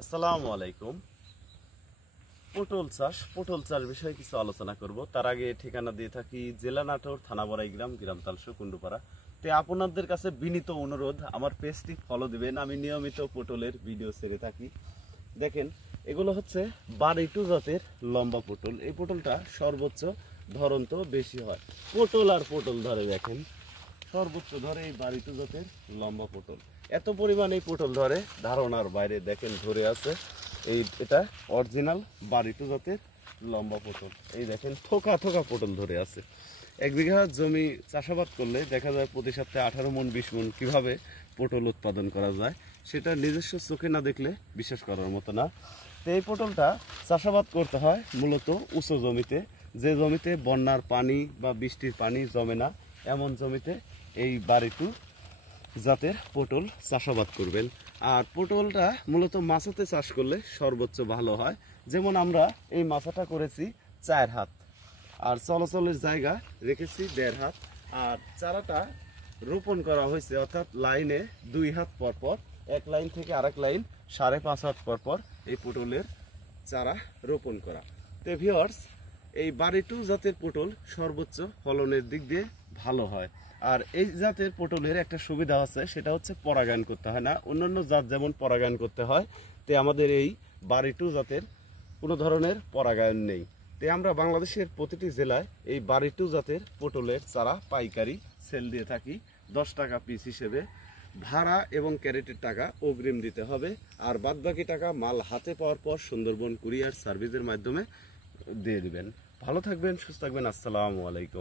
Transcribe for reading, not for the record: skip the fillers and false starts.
আসসালামু আলাইকুম। পটল চাষ বিষয়ে কিছু আলোচনা করব। তার আগে ঠিকানা দিয়ে থাকি জেলা নাটোর, থানা বড়াইগ্রাম, গ্রাম তালসু, কুন্ডুপাড়া। তো আপনাদের কাছে বিনীত অনুরোধ, আমার পেজটি ফলো দিবেন। আমি নিয়মিত পটলের ভিডিও ছেড়ে থাকি। দেখেন, এগুলো হচ্ছে বারইটু জাতের লম্বা পটল। এই পটলটা সর্বোচ্চ ধরন তো বেশি হয়। পটল আর পটল ধরে দেখেন, সর্বোচ্চ ধরে এই বারইটু জাতের লম্বা পটল। এত পরিমাণ এই পটল ধরে ধারণার বাইরে। দেখেন ধরে আছে, এটা অরিজিনাল বারইটু জাতের লম্বা পটল। এই দেখেন থোকা থোকা পটল ধরে আছে। 1 বিঘা জমি চাষাবাদ করলে দেখা যায় প্রতি সপ্তাহে 18 মন 20 মন কিভাবে পটল উৎপাদন করা যায়, সেটা নিজস্ব চোখে না দেখলে বিশ্বাস করার মতো না। তো এই পটলটা চাষাবাদ করতে হয় মূলত উঁচু জমিতে, যে জমিতে বন্যার পানি বা বৃষ্টির পানি জমে না, এমন জমিতে এই বারইটু জাতের পটল চাষাবাদ করবেন। আর পটলটা মূলত মাচাতে চাষ করলে সর্বোচ্চ ভালো হয়। যেমন আমরা এই মাচাটা করেছি 4 হাত, আর চলাচলের জায়গা রেখেছি 1.5 হাত। আর চারাটা রোপণ করা হয়েছে, অর্থাৎ লাইনে 2 হাত পর পর, এক লাইন থেকে আরেক লাইন 5.5 হাত পর পর এই পটলের চারা রোপণ করা। তো ভিউয়ার্স, এই বারইটু জাতের পটল সর্বোচ্চ ফলনের দিক দিয়ে ভালো হয়। আর এই জাতের পটলের একটা সুবিধা আছে, সেটা হচ্ছে পরাগায়ন করতে হয় না। অন্যান্য জাত যেমন পরাগায়ন করতে হয়, তে আমাদের এই বারইটু জাতের কোনো ধরনের পরাগায়ন নেই। তাই আমরা বাংলাদেশের প্রতিটি জেলায় এই বারইটু জাতের পটলের চারা পাইকারি সেল দিয়ে থাকি 10 টাকা পিস হিসেবে। ভাড়া এবং ক্যারেটের টাকা অগ্রিম দিতে হবে, আর বাদবাকি টাকা মাল হাতে পাওয়ার পর সুন্দরবন কুরিয়ার সার্ভিসের মাধ্যমে দিয়ে দিবেন। ভালো থাকবেন, সুস্থ থাকবেন। আসসালামু আলাইকুম।